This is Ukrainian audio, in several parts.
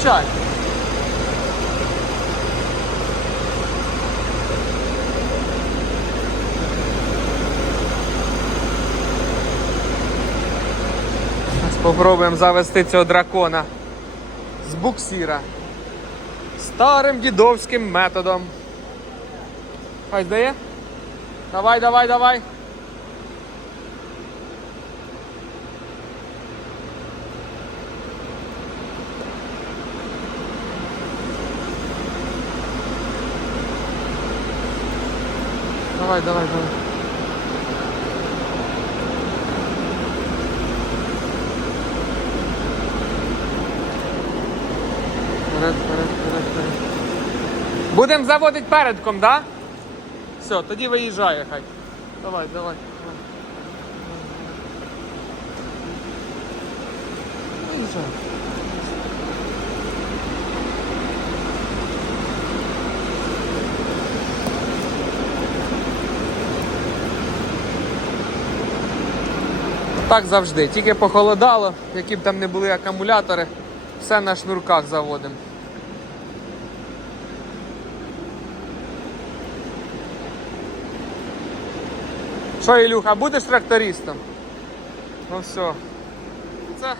Включай. Спробуємо завести цього дракона з буксіра. Старим дідовським методом. Хай здає? Давай, давай, давай. Давай, давай, давай. Будемо заводити передком, да? Все, тоді виїжджає хай. Давай, давай. Виїжджай. Так завжди. Тільки похолодало, які б там не були акумулятори, все на шнурках заводимо. Що, Ілюха, будеш трактористом? Ну все. Це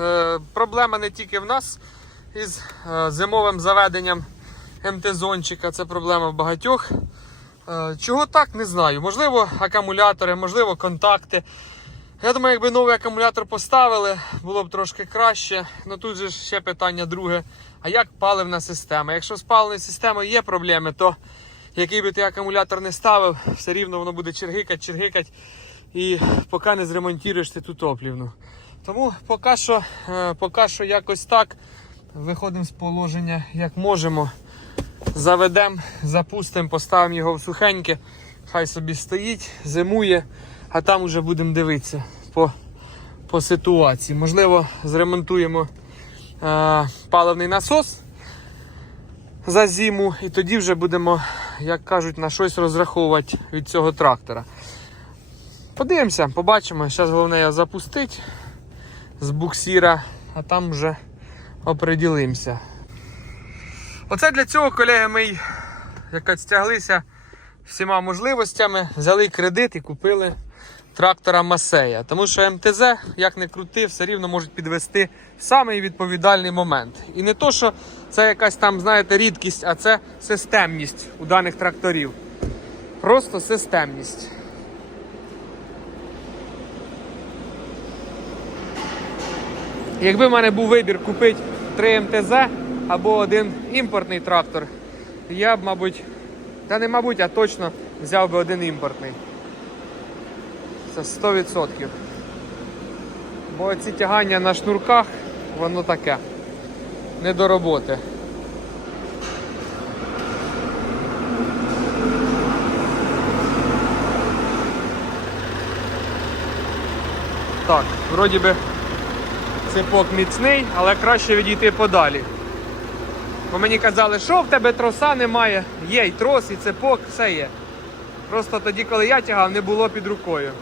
е, проблема не тільки в нас із е, зимовим заведенням МТ-зончика, це проблема в багатьох. Е, чого так, не знаю. Можливо, акумулятори, можливо, контакти. Я думаю, якби новий акумулятор поставили, було б трошки краще. Ну тут же ще питання друге. А як паливна система? Якщо з паливною системою є проблеми, то який би ти акумулятор не ставив, все рівно воно буде чергикать, чергикать. І поки не зремонтуєш ти ту топлівну. Тому поки що, е, поки що якось так. Виходимо з положення як можемо. Заведемо, запустимо, поставимо його в сухеньке. Хай собі стоїть, зимує, а там вже будемо дивитися по, по ситуації. Можливо, зремонтуємо е, паливний насос за зиму, і тоді вже будемо, як кажуть, на щось розраховувати від цього трактора. Подивимося, побачимо. Зараз головне я запустити з буксіра, а там вже оприділимося. Оце для цього, колеги, ми й, стяглися всіма можливостями, взяли кредит і купили трактора Масея. Тому що МТЗ, як не крути, все рівно можуть підвести в самий відповідальний момент. І не то, що це якась там, знаєте, рідкість, а це системність у даних тракторів. Просто системність. Якби в мене був вибір купити 3 МТЗ або один імпортний трактор, я б, мабуть, та не мабуть, а точно взяв би один імпортний. Це 100%. Бо ці тягання на шнурках, воно таке. Не до роботи. Так, вроді би цепок міцний, але краще відійти подалі. Бо мені казали, що в тебе троса немає, є і трос, і цепок, все є. Просто тоді, коли я тягав, не було під рукою.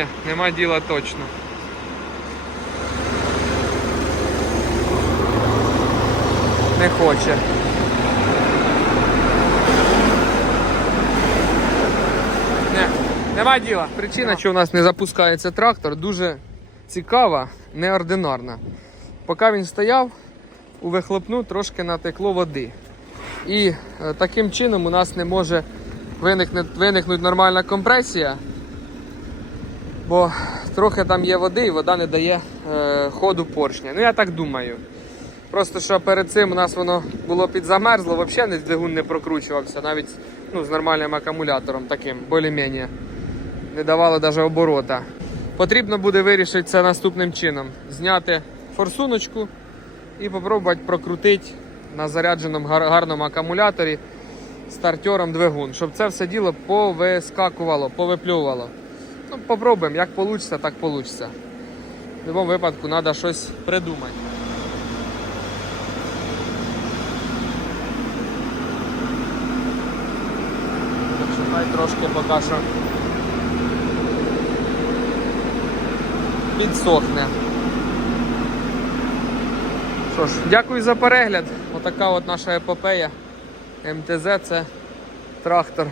Ні, нема діла точно. Не хоче. Не, нема діла. Причина, що у нас не запускається трактор, дуже цікава, неординарна. Поки він стояв, у вихлопну трошки натекло води. І е, таким чином у нас не може виникнути нормальна компресія, бо трохи там є води і вода не дає е, ходу поршня. Ну я так думаю. Просто що перед цим у нас воно було підзамерзло, взагалі двигун не прокручувався, навіть ну, з нормальним акумулятором таким, більш-менш. Не давало навіть оборота. Потрібно буде вирішити це наступним чином: зняти форсуночку і спробувати прокрутити на зарядженому гар- гарному акумуляторі стартером двигун, щоб це все діло повискакувало, повиплювало. Ну, попробуємо, як вийде, так вийде. В будь-якому випадку треба щось придумати. Починай трошки поки що підсохне. Що ж, дякую за перегляд. Отака от наша епопея. МТЗ це трактор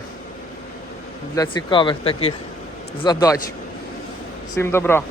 для цікавих таких задач. Всім добра!